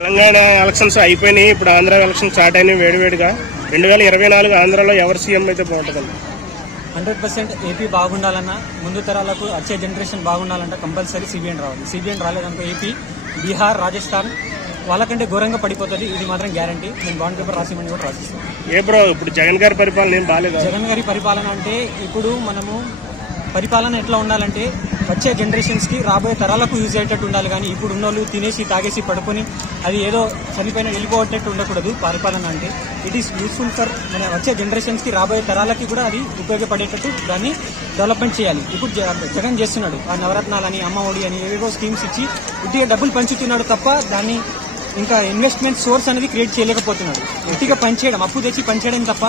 Telangana elections అయిపోయినాయి. ఇప్పుడు Andhra election start అయినాయి వేడివేడిగా. 2024 ఆంధ్రాలో ఎవరు సీఎం అయితే బాగుంటుందండి? 100% ఏపీ బాగుండాలన్నా, ముందు తరాలకు వచ్చే జనరేషన్ బాగుండాలంటే కంపల్సరీ సిబిఎన్ రావాలి. సిబిఎన్ రాలేదనుకో ఏపీ, బీహార్, రాజస్థాన్ వాళ్ళకంటే ఘోరంగా పడిపోతుంది. ఇది మాత్రం గ్యారంటీ. నేను బాండ్ పేపర్ రాసిమని కూడా రాసిస్తాను. ఇప్పుడు జగన్ గారి పరిపాలన ఏం బాగాలేదు. జగన్ గారి పరిపాలన అంటే ఇప్పుడు మనము పరిపాలన ఎట్లా ఉండాలంటే వచ్చే జనరేషన్స్కి, రాబోయే తరాలకు యూజ్ అయ్యేటట్టు ఉండాలి. కానీ ఇప్పుడు ఉన్నోళ్ళు తినేసి తాగేసి పడుకొని అది ఏదో చనిపోయిన వెళ్ళిపోయేటట్టు ఉండకూడదు. పరిపాలన అంటే ఇట్ ఈస్ యూస్ఫుల్ ఫర్ మన వచ్చే జనరేషన్స్కి, రాబోయే తరాలకి కూడా అది ఉపయోగపడేటట్టు దాన్ని డెవలప్మెంట్ చేయాలి. ఇప్పుడు జగన్ చేస్తున్నాడు ఆ నవరత్నాలని, అమ్మ ఒడి అని ఏవేవో స్కీమ్స్ ఇచ్చి ఉట్టిగా డబ్బులు పంచుతున్నాడు తప్ప దాన్ని ఇంకా ఇన్వెస్ట్మెంట్ సోర్స్ అనేది క్రియేట్ చేయలేకపోతున్నాడు. ఉట్టిగా పనిచేయడం, అప్పు తెచ్చి పనిచేయడం తప్ప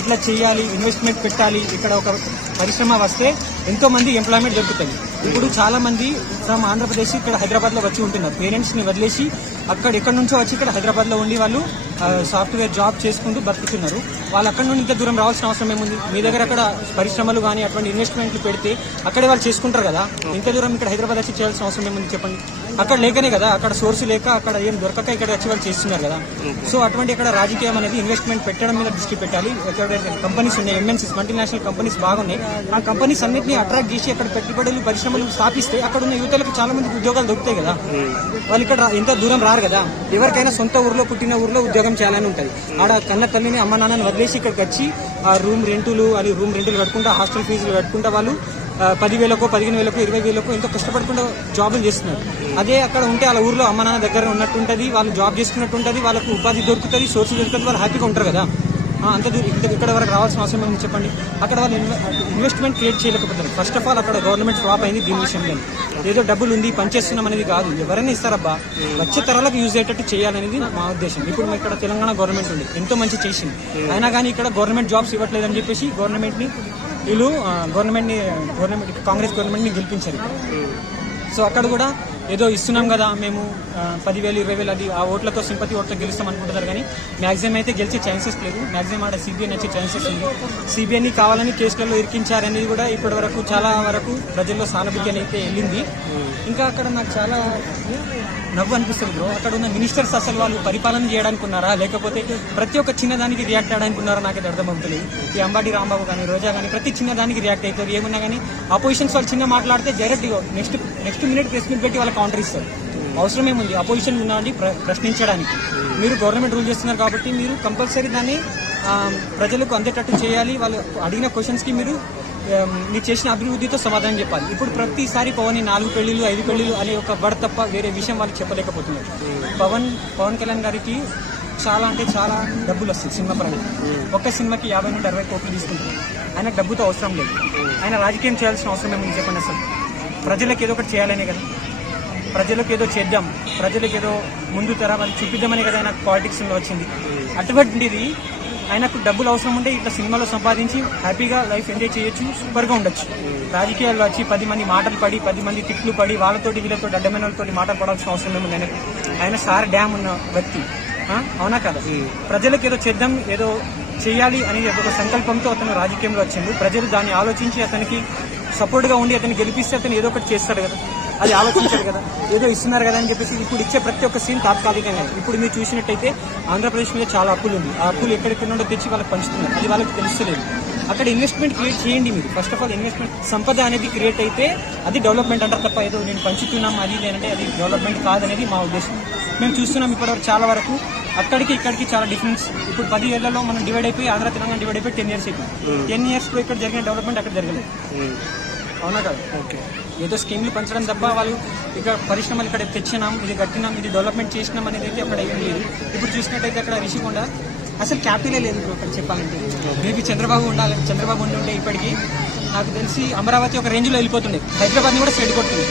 ఇట్లా చేయాలి, ఇన్వెస్ట్మెంట్ పెట్టాలి, ఇక్కడ ఒక పరిశ్రమ వస్తే ఎంతో మంది ఎంప్లాయ్మెంట్ దొరుకుతుంది. ఇప్పుడు చాలా మంది ఫ్రమ్ ఆంధ్రప్రదేశ్ ఇక్కడ హైదరాబాద్ లో వచ్చి ఉంటున్నారు. పేరెంట్స్ ని వదిలేసి ఎక్కడి నుంచో వచ్చి ఇక్కడ హైదరాబాద్ లో ఉండి వాళ్ళు సాఫ్ట్వేర్ జాబ్ చేసుకుంటూ బతుకుతున్నారు. వాళ్ళు అక్కడ నుండి ఇంత దూరం రావాల్సిన అవసరం ఏముంది? మీ దగ్గర అక్కడ పరిశ్రమలు కానీ అటువంటి ఇన్వెస్ట్మెంట్లు పెడితే అక్కడే వాళ్ళు చేసుకుంటారు కదా. ఇంత దూరం ఇక్కడ హైదరాబాద్ వచ్చి చేయాల్సిన అవసరం ఏముంది చెప్పండి? అక్కడ లేకనే కదా, అక్కడ సోర్స్ లేక అక్కడ ఏం దొరకక ఇక్కడ వచ్చి వాళ్ళు చేస్తున్నారు కదా. సో అటువంటి ఇక్కడ రాజకీయం అనేది ఇన్వెస్ట్మెంట్ పెట్టడం మీద దృష్టి పెట్టాలి. కంపెనీస్ ఉన్నాయి, ఎంఎన్సీస్, మల్టీనేషనల్ కంపెనీస్ బాగున్నాయి. ఆ కంపెనీస్ అన్నింటినీ అట్రాక్ట్ చేసి అక్కడ పెట్టుబడులు, పరిశ్రమలు స్థాపిస్తే అక్కడ ఉన్న యువతలకు చాలా మందికి ఉద్యోగాలు దొరుకుతాయి కదా. వాళ్ళు ఇక్కడ ఎంత దూరం రారు కదా. ఎవరికైనా సొంత ఊర్లో, పుట్టిన ఊర్లో ఉద్యోగం చేయాలని ఉంటుంది. ఆడ కన్న తల్లిని, అమ్మ నాన్నని వదిలేసి ఇక్కడికి వచ్చి ఆ రూమ్ రెంటులు కట్టుకుంటా, హాస్టల్ ఫీజులు కట్టుకుంటా వాళ్ళు 10,000కో, 15,000కో, 20,000కో ఎంతో కష్టపడకుండా జాబులు చేస్తున్నారు. అదే అక్కడ ఉంటే వాళ్ళ ఊర్లో అమ్మ నాన్న దగ్గర ఉన్నట్టు ఉంటుంది, వాళ్ళు జాబ్ చేసుకున్నట్టు ఉంటుంది, వాళ్ళకు ఉపాధి దొరుకుతుంది, సోర్స్ దొరుకుతుంది, వాళ్ళు హ్యాపీగా ఉంటారు కదా. అంత ఇక్కడ వరకు రావాల్సిన అవసరం ఏమని చెప్పండి? అక్కడ వాళ్ళు ఇన్వెస్ట్మెంట్ క్రియేట్ చేయలేకపోతారు. ఫస్ట్ ఆఫ్ ఆల్ అక్కడ గవర్నమెంట్ ఫ్లాప్ అయింది దీని విషయంలో. ఏదో డబ్బులు ఉంది పనిచేస్తున్నాం అనేది కాదు, ఎవరైనా ఇస్తారబ్బా, వచ్చే తరాలకు యూజ్ అయ్యేటట్టు చేయాలనేది మా ఉద్దేశం. ఇప్పుడు ఇక్కడ తెలంగాణ గవర్నమెంట్ ఉంది, ఎంతో మంచి చేసింది. అయినా కానీ ఇక్కడ గవర్నమెంట్ జాబ్స్ ఇవ్వట్లేదని చెప్పేసి గవర్నమెంట్ కాంగ్రెస్ గవర్నమెంట్ ని గెలిపించారు. సో అక్కడ కూడా ఏదో ఇస్తున్నాం కదా మేము 10,000, 20,000 అది ఆ ఓట్లతో, సింపతి ఓట్లతో గెలుస్తాం అనుకుంటున్నారు. కానీ మ్యాక్సిమం అయితే గెలిచే ఛాన్సెస్ లేదు. మ్యాక్సిమం ఆడ సిబిఎన్ వచ్చే ఛాన్సెస్ ఉంది. సిబిఎన్ని కావాలని కేసులలో ఇరికించారనేది కూడా ఇప్పటి వరకు చాలా వరకు ప్రజల్లో సానుభూతి అయితే వెళ్ళింది. ఇంకా అక్కడ నాకు చాలా నవ్వు అనిపిస్తుంది బ్రో. అక్కడ ఉన్న మినిస్టర్స్ అసలు వాళ్ళు పరిపాలన చేయడానికి ఉన్నారా, లేకపోతే ప్రతి ఒక్క చిన్నదానికి రియాక్ట్ అవ్వడానికి ఉన్నారా నాకైతే అర్థమవుతుంది. ఈ అంబాటి రాంబాబు కానీ, రోజా కానీ ప్రతి చిన్నదానికి రియాక్ట్ అవుతారు. ఏమున్నా కానీ అపోజిషన్స్ వాళ్ళు చిన్న మాట్లాడితే direct next minute press meet పెట్టి వాళ్ళకి కౌంటర్ ఇస్తారు. అవసరం ఏముంది అపోజిషన్ ఉన్నవాడిని ప్రశ్నించడానికి? మీరు గవర్నమెంట్ రూల్ చేస్తున్నారు కాబట్టి మీరు కంపల్సరీ దాన్ని ప్రజలకు అందేటట్టు చేయాలి. వాళ్ళు అడిగిన క్వశ్చన్స్కి మీరు చేసిన అభివృద్ధితో సమాధానం చెప్పాలి. ఇప్పుడు ప్రతిసారి పవన్ 4 పెళ్లిళ్ళు 5 పెళ్లిళ్ళు అనే ఒక వర్డ్ తప్ప వేరే విషయం వాళ్ళు చెప్పలేకపోతున్నారు. పవన్ కళ్యాణ్ గారికి చాలా అంటే చాలా డబ్బులు వస్తాయి సినిమా పరంగా. ఒక్క సినిమాకి 50 నుండి 60 కోట్లు తీసుకుంటున్నారు. ఆయన డబ్బుతో అవసరం లేదు. ఆయన రాజకీయం చేయాల్సిన అవసరం ఏమని చెప్పండి? అసలు ప్రజలకు ఏదో ఒకటి చేయాలనే కదా, ప్రజలకు ఏదో చేద్దాం, ప్రజలకు ఏదో ముందు తర వాళ్ళు చూపిద్దామనే కదా ఆయన పాలిటిక్స్లో వచ్చింది. అటువంటిది ఆయనకు డబ్బులు అవసరం ఉంటే ఇట్లా సినిమాలో సంపాదించి హ్యాపీగా లైఫ్ ఎంజాయ్ చేయొచ్చు, సూపర్గా ఉండొచ్చు. రాజకీయాల్లో వచ్చి 10 మంది మాటలు పడి, 10 మంది తిట్లు పడి, వాళ్ళతోటి వీళ్ళతో అడ్డమైన వాళ్ళతో మాటలు పడాల్సిన అవసరం ఏముంది ఆయనకు? ఆయన సార్ డ్యామ్ ఉన్న వ్యక్తి, అవునా కదా? ప్రజలకు ఏదో చేద్దాం, ఏదో చేయాలి అనేది ఒక సంకల్పంతో అతను రాజకీయంలో వచ్చిండు. ప్రజలు దాన్ని ఆలోచించి అతనికి సపోర్ట్గా ఉండి అతన్ని గెలిపిస్తే అతను ఏదో ఒకటి చేస్తాడు కదా. అది ఆలోచించాడు కదా, ఏదో ఇస్తున్నారు కదా అని చెప్పేసి ఇప్పుడు ఇచ్చే ప్రతి ఒక్క సీన్ తాత్కాలికంగా. ఇప్పుడు మీరు చూసినట్టయితే ఆంధ్రప్రదేశ్ మీద చాలా అప్పులు ఉంది. ఆ అప్పులు ఎక్కడెక్కడ నుండో తెచ్చి వాళ్ళకి పంచుతున్నారు. అది వాళ్ళకి తెలుస్తలేదు. అక్కడ ఇన్వెస్ట్మెంట్ క్రియేట్ చేయండి మీరు. ఫస్ట్ ఆఫ్ ఆల్ ఇన్వెస్ట్మెంట్, సంపద అనేది క్రియేట్ అయితే అది డెవలప్మెంట్ అంటారు తప్ప ఏదో నేను పంచుతున్నాం అది లేదంటే అది డెవలప్మెంట్ కాదనేది మా ఉద్దేశం. మేము చూస్తున్నాం ఇప్పటివరకు చాలా వరకు అక్కడికి ఇక్కడికి చాలా డిఫరెన్స్. ఇప్పుడు 10 ఏళ్లలో మనం డివైడ్ అయిపోయి, ఆంధ్ర తెలంగాణ డివైడ్ అయిపోయి 10 years అయిపోయింది. 10 yearsలో ఇక్కడ జరిగిన డెవలప్మెంట్ అక్కడ జరగలేదు, అవునా కదా? ఓకే, ఏదో స్కీమ్లు పంచడం తప్ప వాళ్ళు ఇక్కడ పరిశ్రమలు ఇక్కడ తెచ్చినాం, ఇది కట్టినాం, ఇది డెవలప్మెంట్ చేసినాం అనేది అయితే అక్కడ ఏం లేదు. ఇప్పుడు చూసినట్టయితే అక్కడ రిషికొండ అసలు క్యాపిటలే లేదు అక్కడ చెప్పాలంటే. మేబీ చంద్రబాబు ఉండి ఇప్పటికీ నాకు తెలిసి అమరావతి ఒక రేంజ్లో వెళ్ళిపోతుండే, హైదరాబాద్ని కూడా సైడ్ కొడుతుంది.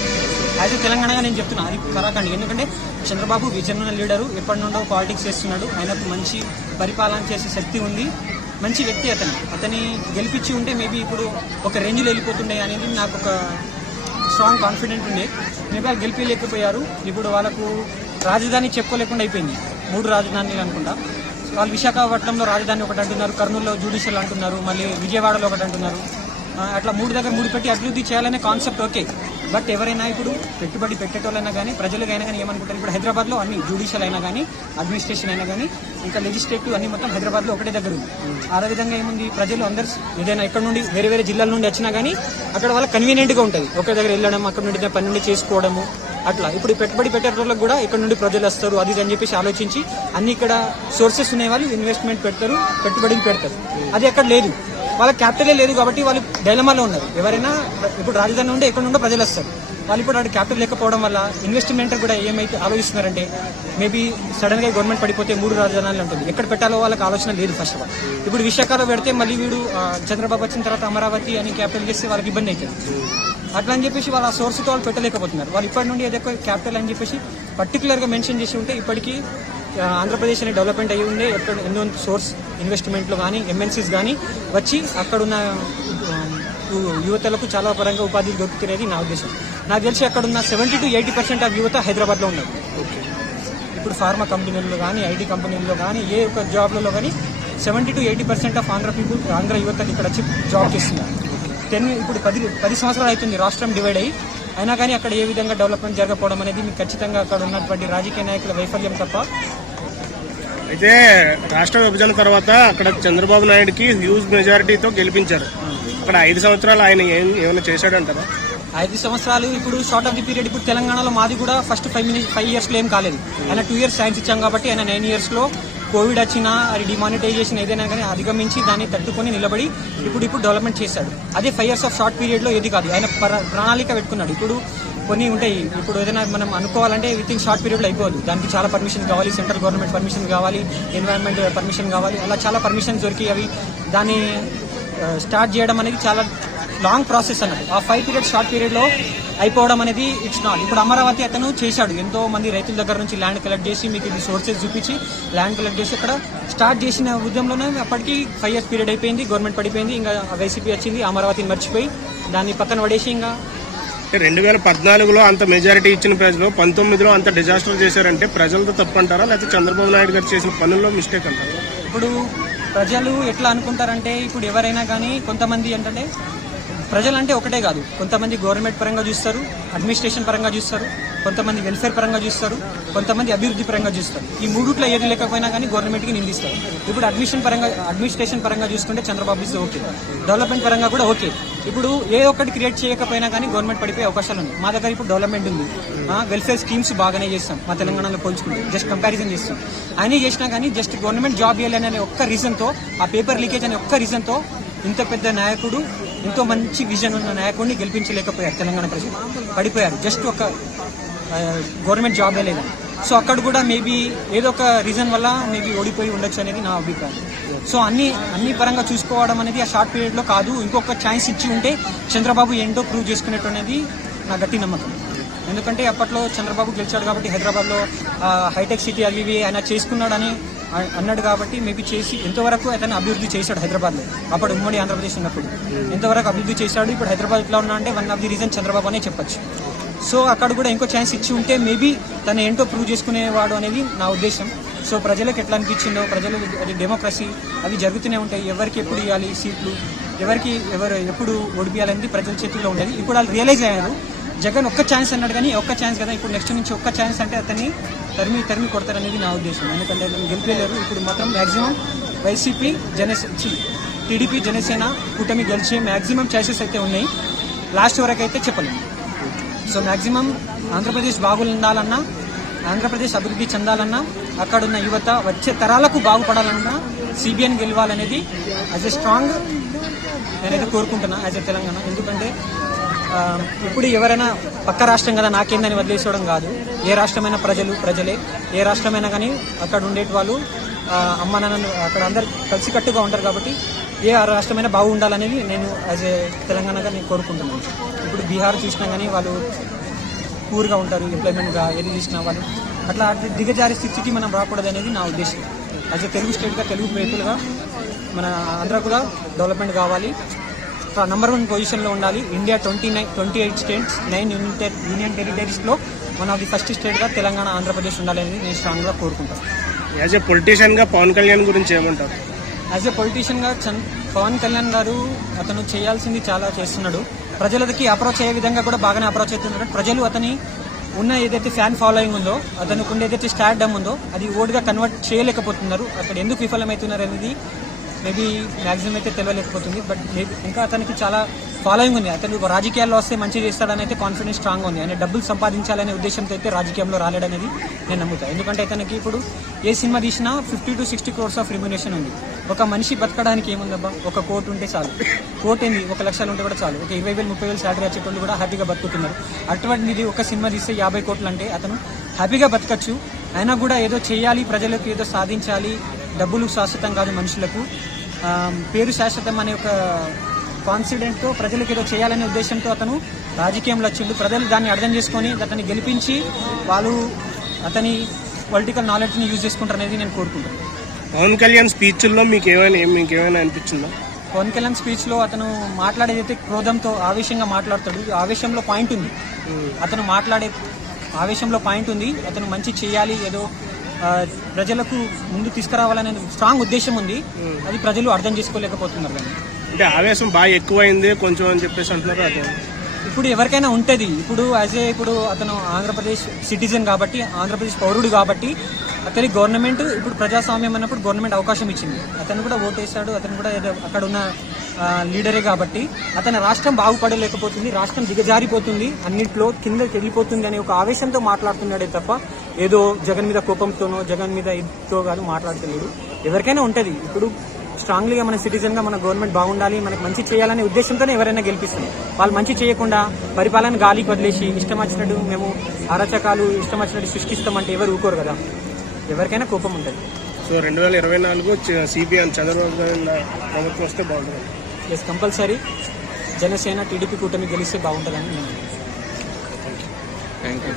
అయితే తెలంగాణగా నేను చెప్తున్నా అది కరాకండి. ఎందుకంటే చంద్రబాబు విజన్ ఉన్న లీడరు, ఎప్పటి నుండో పాలిటిక్స్ చేస్తున్నాడు, ఆయనకు మంచి పరిపాలన చేసే శక్తి ఉంది, మంచి వ్యక్తి. అతని గెలిపించి ఉంటే మేబీ ఇప్పుడు ఒక రేంజ్లో వెళ్ళిపోతుండే అనేది నాకు ఒక స్ట్రాంగ్ కాన్ఫిడెంట్ ఉండే. మేబీ వాళ్ళు గెలిపించలేకపోయారు. ఇప్పుడు వాళ్ళకు రాజధాని చెప్పుకోలేకుండా అయిపోయింది. 3 రాజధానులు అనుకుంటా. వాళ్ళు విశాఖపట్నంలో రాజధాని ఒకటి అంటున్నారు, కర్నూలులో జ్యుడిషియల్ అంటున్నారు, మళ్ళీ విజయవాడలో ఒకటి అంటున్నారు. అట్లా 3 దగ్గర 3 పెట్టి అభివృద్ధి చేయాలనే కాన్సెప్ట్ ఓకే. బట్ ఎవరైనా ఇప్పుడు పెట్టుబడి పెట్టేటోళ్ళైనా కానీ ప్రజలకైనా కానీ ఏమనుకుంటారు, ఇప్పుడు హైదరాబాద్లో అన్ని జ్యుడిషియల్ అయినా కానీ అడ్మినిస్ట్రేషన్ అయినా కానీ ఇంకా లెజిస్లేటివ్ అన్ని మొత్తం హైదరాబాద్లో ఒకటే దగ్గర ఉంది. ఆ విధంగా ఏముంది, ప్రజలు అందరు ఏదైనా ఎక్కడ నుండి వేరే వేరే జిల్లాల నుండి వచ్చినా కానీ అక్కడ వాళ్ళకి కన్వీనియంట్గా ఉంటుంది, ఒకే దగ్గర వెళ్ళడం, అక్కడ నుండి పని నుండి చేసుకోవడము అట్లా. ఇప్పుడు పెట్టుబడి పెట్టేటోళ్ళకి కూడా ఇక్కడ నుండి ప్రజలు వస్తారు అది అని చెప్పేసి ఆలోచించి అన్ని ఇక్కడ సోర్సెస్ ఉన్నాయి, వాళ్ళు ఇన్వెస్ట్మెంట్ పెడతారు, పెట్టుబడికి పెడతారు. అది అక్కడ లేదు, వాళ్ళకి క్యాపిటలే లేదు కాబట్టి వాళ్ళు డైలమాలో ఉన్నారు. ఎవరైనా ఇప్పుడు రాజధాని నుండి ఎక్కడ నుండో ప్రజలు వస్తారు, వాళ్ళు ఇప్పుడు అక్కడ క్యాపిటల్ లేకపోవడం వల్ల ఇన్వెస్ట్మెంట్ కూడా ఏమైతే ఆలోచిస్తున్నారంటే మేబీ సడన్ గా గవర్నమెంట్ పడిపోతే 3 రాజధానులు ఉంటుంది, ఎక్కడ పెట్టాలో వాళ్ళకి ఆలోచన లేదు. ఫస్ట్ ఆఫ్ ఆల్ ఇప్పుడు విశాఖలో పెడితే మళ్ళీ వీడు చంద్రబాబు వచ్చిన తర్వాత అమరావతి అని క్యాపిటల్ చేస్తే వాళ్ళకి ఇబ్బంది అవుతుంది. అట్లా అని చెప్పేసి వాళ్ళ సోర్స్తో వాళ్ళు పెట్టలేకపోతున్నారు. వాళ్ళు ఇప్పటి నుండి ఏదో క్యాపిటల్ అని చెప్పేసి పర్టికులర్గా మెన్షన్ చేసి ఉంటే ఇప్పటికీ ఆంధ్రప్రదేశ్ అనేది డెవలప్మెంట్ అయ్యి ఉండే, ఎక్కడ ఎన్నో సోర్స్ ఇన్వెస్ట్మెంట్లు కానీ ఎంఎన్సీస్ కానీ వచ్చి అక్కడున్న యువతలకు చాలా పరంగా ఉపాధి దొరుకుతున్నది నా ఉద్దేశం. నాకు తెలిసి అక్కడున్న 70 to 80% ఆఫ్ యువత హైదరాబాద్లో ఉన్నారు. ఇప్పుడు ఫార్మా కంపెనీల్లో కానీ ఐటీ కంపెనీల్లో కానీ ఏ ఒక్క జాబ్లలో కానీ 70 to 80% ఆఫ్ ఆంధ్ర యువతకి ఇక్కడ వచ్చి జాబ్ చేస్తున్నారు. ఇప్పుడు 10 సంవత్సరాలు అవుతుంది రాష్ట్రం డివైడ్ అయ్యి, అయినా కానీ అక్కడ ఏ విధంగా డెవలప్మెంట్ జరగకపోవడం అనేది మీకు ఖచ్చితంగా అక్కడ ఉన్నటువంటి రాజకీయ నాయకుల వైఫల్యం తప్ప. అయితే రాష్ట్ర విభజన తర్వాత అక్కడ చంద్రబాబు నాయుడుకి హ్యూజ్ మెజారిటీతో గెలిపించారు. అక్కడ 5 సంవత్సరాలు ఆయన ఏమైనా చేశాడంటారా? 5 సంవత్సరాలు ఇప్పుడు షార్ట్ ఆఫ్ ది పీరియడ్. ఇప్పుడు తెలంగాణలో మాది కూడా ఫస్ట్ 5 ఇయర్స్లో ఏం కాలేదు. ఆయన 2 years సైన్స్ ఇచ్చాం కాబట్టి ఆయన 9 yearsలో కోవిడ్ వచ్చినా అది డిమానిటైజేషన్ ఏదైనా కానీ అధిగమించి దాన్ని తట్టుకొని నిలబడి ఇప్పుడు డెవలప్మెంట్ చేశాడు. అదే 5 years ఆఫ్ షార్ట్ పీరియడ్లో ఏది కాదు, ఆయన ప్రణాళిక పెట్టుకున్నాడు. ఇప్పుడు కొన్ని ఉంటాయి, ఇప్పుడు ఏదైనా మనం అనుకోవాలంటే విత్ ఇన్ షార్ట్ పీరియడ్లో అయిపోదు, దానికి చాలా పర్మిషన్ కావాలి, సెంట్రల్ గవర్నమెంట్ పర్మిషన్ కావాలి, ఎన్వైరన్మెంట్ పర్మిషన్ కావాలి, అలా చాలా పర్మిషన్స్ దొరికి అవి దాన్ని స్టార్ట్ చేయడం అనేది చాలా లాంగ్ ప్రాసెస్ అన్నట్టు. ఆ 5 periods షార్ట్ పీరియడ్లో అయిపోవడం అనేది ఇట్స్ నాట్. ఇప్పుడు అమరావతి అతను చేశాడు, ఎంతో మంది రైతుల దగ్గర నుంచి ల్యాండ్ కలెక్ట్ చేసి మీకు ఇది సోర్సెస్ చూపించి ల్యాండ్ కలెక్ట్ చేసి అక్కడ స్టార్ట్ చేసిన ఉద్యమంలోనే అప్పటికి 5 years పీరియడ్ అయిపోయింది, గవర్నమెంట్ పడిపోయింది, ఇంకా వైసీపీ వచ్చింది, అమరావతిని మర్చిపోయి దాన్ని పక్కన పడేసి ఇంకా 2014లో అంత మెజారిటీ ఇచ్చిన ప్రజలు 19లో అంత డిజాస్టర్ చేశారంటే ప్రజలతో తప్పు అంటారా, లేకపోతే చంద్రబాబు నాయుడు గారు చేసిన పనుల్లో మిస్టేక్ అంటారా? ఇప్పుడు ప్రజలు ఎట్లా అనుకుంటారంటే, ఇప్పుడు ఎవరైనా కానీ కొంతమంది ఏంటంటే ప్రజలు అంటే ఒకటే కాదు, కొంతమంది గవర్నమెంట్ పరంగా చూస్తారు, అడ్మినిస్ట్రేషన్ పరంగా చూస్తారు, కొంతమంది వెల్ఫేర్ పరంగా చూస్తారు, కొంతమంది అభివృద్ధి పరంగా చూస్తారు. ఈ మూడుట్లో ఏది లేకపోయినా కానీ గవర్నమెంట్కి నిందిస్తారు. ఇప్పుడు అడ్మినిస్ట్రేషన్ పరంగా చూసుకుంటే చంద్రబాబు ఇస్తే ఓకే, డెవలప్మెంట్ పరంగా కూడా ఓకే. ఇప్పుడు ఏ ఒక్కటి క్రియేట్ చేయకపోయినా కానీ గవర్నమెంట్ పడిపోయే అవకాశాలు ఉన్నాయి. మా దగ్గర ఇప్పుడు డెవలప్మెంట్ ఉంది, వెల్ఫేర్ స్కీమ్స్ బాగానే చేస్తాం మా తెలంగాణలో పోల్చుకుంటే, జస్ట్ కంపారిజన్ చేస్తాం. అన్నీ చేసినా కానీ జస్ట్ గవర్నమెంట్ జాబ్ ఇవ్వాలనే ఒక్క రీజన్తో, ఆ పేపర్ లీకేజ్ అనే ఒక్క రీజన్తో ఇంత పెద్ద నాయకుడు, ఎంతో మంచి విజన్ ఉన్న నాయకుడిని గెలిపించలేకపోయారు. తెలంగాణ ప్రజలు పడిపోయారు, జస్ట్ ఒక గవర్నమెంట్ జాబే లేదు. సో అక్కడ కూడా మేబీ ఏదో ఒక రీజన్ వల్ల మేబీ ఓడిపోయి ఉండొచ్చు అనేది నా అభిప్రాయం. సో అన్ని పరంగా చూసుకోవడం అనేది ఆ షార్ట్ పీరియడ్లో కాదు, ఇంకొక ఛాన్స్ ఇచ్చి ఉంటే చంద్రబాబు ఏంటో ప్రూవ్ చేసుకునేట్టు అనేది నా గట్టి నమ్మకం. ఎందుకంటే అప్పట్లో చంద్రబాబు గెలిచాడు కాబట్టి హైదరాబాద్లో హైటెక్ సిటీ అవి ఇవి ఆయన చేసుకున్నాడని అన్నాడు కాబట్టి మేబీ చేసి ఎంతవరకు అతను అభివృద్ధి చేశాడు హైదరాబాద్లో, అప్పుడు ఉమ్మడి ఆంధ్రప్రదేశ్ ఉన్నప్పుడు ఎంతవరకు అభివృద్ధి చేశాడు. ఇప్పుడు హైదరాబాద్ ఎట్లా ఉన్నా అంటే 1 of the reason చంద్రబాబు అనే చెప్పొచ్చు. సో అక్కడ కూడా ఇంకో ఛాన్స్ ఇచ్చి ఉంటే మేబీ తను ఏంటో ప్రూవ్ చేసుకునేవాడు అనేది నా ఉద్దేశం. సో ప్రజలకు ఎట్లా అనిపించిందో, ప్రజలు అది డెమోక్రసీ అవి జరుగుతూనే ఉంటాయి, ఎవరికి ఎప్పుడు ఇవ్వాలి సీట్లు, ఎవరు ఎప్పుడు ఓడిపియాలనేది ప్రజల చేతుల్లో ఉండేది. ఇప్పుడు వాళ్ళు రియలైజ్ అయ్యారు, జగన్ ఒక్క ఛాన్స్ అన్నాడు కానీ ఒక్క ఛాన్స్ కదా, ఇప్పుడు నెక్స్ట్ నుంచి ఒక్క ఛాన్స్ అంటే అతన్ని తరిమి కొడతారనేది నా ఉద్దేశం. ఎందుకంటే అతను గెలిపేలేరు. ఇప్పుడు మాత్రం మ్యాక్సిమం వైసీపీ టీడీపీ జనసేన కూటమి గెలిచే మ్యాక్సిమం ఛాన్సెస్ అయితే ఉన్నాయి, లాస్ట్ వరకు అయితే చెప్పలేము. సో మ్యాక్సిమం ఆంధ్రప్రదేశ్ బాగుండాలన్నా, ఆంధ్రప్రదేశ్ అభివృద్ధి చెందాలన్నా, అక్కడున్న యువత వచ్చే తరాలకు బాగుపడాలన్నా సిబిఎన్ గెలవాలనేది యాజ్ ఎ స్ట్రాంగ్ నేనైతే కోరుకుంటున్నా యాజ్ ఎ తెలంగాణ. ఎందుకంటే ఇప్పుడు ఎవరైనా పక్క రాష్ట్రం కదా నాకేందని వదిలేసుకోవడం కాదు, ఏ రాష్ట్రమైన ప్రజలే, ఏ రాష్ట్రమైనా కానీ అక్కడ ఉండేటి వాళ్ళు అమ్మ నాన్న అక్కడ అందరు కలిసికట్టుగా ఉంటారు కాబట్టి ఏ రాష్ట్రమైనా బాగుండాలనేది నేను యాజ్ ఏ తెలంగాణగా నేను కోరుకుంటున్నాను. ఇప్పుడు బీహార్ చూసినా కానీ వాళ్ళు పూర్గా ఉంటారు, ఎంప్లాయ్మెంట్గా ఏది చూసినా వాళ్ళు అట్లా దిగజారి స్థితికి మనం రాకూడదు అనేది నా ఉద్దేశం. యాజ్ ఏ తెలుగు స్టేట్గా, తెలుగు రైతులుగా మన ఆంధ్ర కూడా డెవలప్మెంట్ కావాలి, నంబర్ 1 పొజిషన్లో ఉండాలి. ఇండియా 28 states 9 యూనియన్ టెరిటరీస్లో వన్ ఆఫ్ ది ఫస్ట్ స్టేట్గా తెలంగాణ, ఆంధ్రప్రదేశ్ ఉండాలని నేను స్ట్రాంగ్గా కోరుకుంటాను. యాజ్ ఏ పొలిటీషియన్గా పవన్ కళ్యాణ్ గురించి ఏమంటారు? యాజ్ ఏ పొలిటీషియన్గా పవన్ కళ్యాణ్ గారు అతను చేయాల్సింది చాలా చేస్తున్నాడు. ప్రజలకి అప్రోచ్ అయ్యే విధంగా కూడా బాగానే అప్రోచ్ అవుతున్నారు. ప్రజలు అతని ఉన్న ఏదైతే ఫ్యాన్ ఫాలోయింగ్ ఉందో, అతనికి ఉండే ఏదైతే స్టార్డమ్ ఉందో అది ఓటుగా కన్వర్ట్ చేయలేకపోతున్నారు. అక్కడ ఎందుకు విఫలమవుతున్నారు అనేది మేబీ మ్యాక్సిమం అయితే తెలియలేకపోతుంది. బట్ మేబీ ఇంకా అతనికి చాలా ఫాలోయింగ్ ఉంది. అతను రాజకీయాల్లో వస్తే మంచి చేస్తాడని అయితే కాన్ఫిడెన్స్ స్ట్రాంగ్ ఉంది. ఆయన డబ్బులు సంపాదించాలనే ఉద్దేశంతో అయితే రాజకీయంలో రాలేడనేది నేను నమ్ముతాను. ఎందుకంటే అతనికి ఇప్పుడు ఏ సినిమా తీసినా 50 to 60 crores ఆఫ్ రెమ్యునేషన్ ఉంది. ఒక మనిషి బతకడానికి ఏముందబ్బా, ఒక కోటి ఉంటే చాలు. కోటి ఏంది, 1 లక్షలు ఉంటే కూడా చాలు. ఒక 20,000 30,000 శాలరీ వచ్చేటోళ్ళు కూడా హ్యాపీగా బతుకుతున్నారు. అటువంటిది ఒక సినిమా తీస్తే 50 కోట్లు అంటే అతను హ్యాపీగా బతకచ్చు. అయినా కూడా ఏదో చేయాలి, ప్రజలకు ఏదో సాధించాలి, డబ్బులు శాశ్వతం కాదు, మనుషులకు పేరు శాశ్వతం అనే ఒక కాన్ఫిడెంట్తో ప్రజలకు ఏదో చేయాలనే ఉద్దేశంతో అతను రాజకీయంలో వచ్చిండు. ప్రజలు దాన్ని అర్థం చేసుకొని అతన్ని గెలిపించి వాళ్ళు అతని పొలిటికల్ నాలెడ్జ్ని యూజ్ చేసుకుంటారనేది నేను కోరుకుంటాను. పవన్ కళ్యాణ్ స్పీచ్ల్లో మీకు ఏమైనా అనిపించిందా? పవన్ కళ్యాణ్ స్పీచ్లో అతను మాట్లాడేదైతే క్రోధంతో ఆవేశంగా మాట్లాడతాడు. ఆవేశంలో పాయింట్ ఉంది, అతను మాట్లాడే ఆవేశంలో పాయింట్ ఉంది. అతను మంచి చేయాలి, ఏదో ప్రజలకు ముందు తీసుకురావాలనే స్ట్రాంగ్ ఉద్దేశం ఉంది. అది ప్రజలు అర్థం చేసుకోలేకపోతున్నారు. కానీ అంటే ఆవేశం బాగా ఎక్కువైంది కొంచెం అని చెప్పేసి అంటున్నారు. అదే ఇప్పుడు ఎవరికైనా ఉంటుంది. ఇప్పుడు ఇప్పుడు అతను ఆంధ్రప్రదేశ్ సిటిజన్ కాబట్టి, ఆంధ్రప్రదేశ్ పౌరుడు కాబట్టి అతని గవర్నమెంట్ ఇప్పుడు ప్రజాస్వామ్యం అన్నప్పుడు గవర్నమెంట్ అవకాశం ఇచ్చింది. అతను కూడా ఓటేశాడు, అతను కూడా అక్కడ ఉన్న లీడరే కాబట్టి అతని రాష్ట్రం బాగుపడలేకపోతుంది, రాష్ట్రం దిగజారిపోతుంది, అన్నింటిలో కిందకి వెళ్ళిపోతుంది అనే ఒక ఆవేశంతో మాట్లాడుతున్నాడే తప్ప ఏదో జగన్ మీద కోపంతోనో జగన్ మీద ఇదితో కాదు మాట్లాడుతున్నాడు. ఎవరికైనా ఉంటుంది. ఇప్పుడు స్ట్రాంగ్లీగా మన సిటిజన్ గా మన గవర్నమెంట్ బాగుండాలి, మనకు మంచి చేయాలనే ఉద్దేశంతోనే ఎవరైనా గెలిపిస్తారు. వాళ్ళు మంచి చేయకుండా పరిపాలన గాలికి వదిలేసి ఇష్టం వచ్చినట్టు మేము అరాచకాలు ఇష్టం వచ్చినట్టు సృష్టిస్తామంటే ఎవరు ఊరుకోరు కదా. ఎవరికైనా కోపం ఉంటుంది. సో 2024 సిపిఎం చంద్రబాబు ప్రభుత్వం వస్తే బాగుంటుంది. ఎస్, కంపల్సరీ జనసేన టీడీపీ కూటమి గెలిస్తే బాగుంటుందని నేను. Thank you.